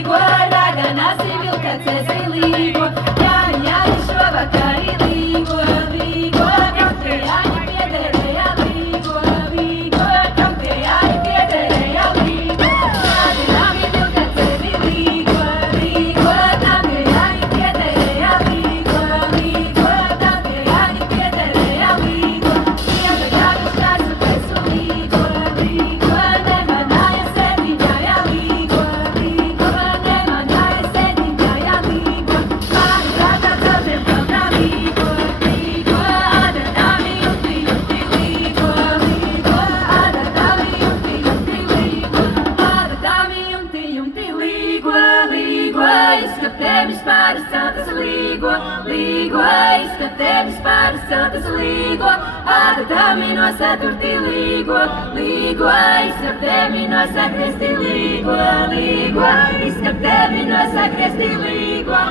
līgo, raganas ir vilkas, esi līgo, jā, šovakar ir līgo, līgo, kam tie jāņa piederēja līgo, līgo, kam tie jāņa piederēja līgo, raganam ir vilkas, esi līgo, līgo, tam tie jāņa piederēja līgo, līgo, tam tie jāņa piederēja līgo, Dieva gadu skasu pesu līgo, līgo, nemanāja sēdiņā līgo, līgo, nemanāja sēdiņā līgo, pāri prātā celtiem pelnā līgo, līgo, adatami jumti līgo, līgo, adatami jumti līgo, adatami jumti līgo, līgo, izskatēmis pāris celtas līgo, līgo, izskatēmis pāris celtas līgo, adatami no saturti līgo, līgo, izskatēmi no sagriezti līgo, līgo, izskatēmi no sagriezti līgo.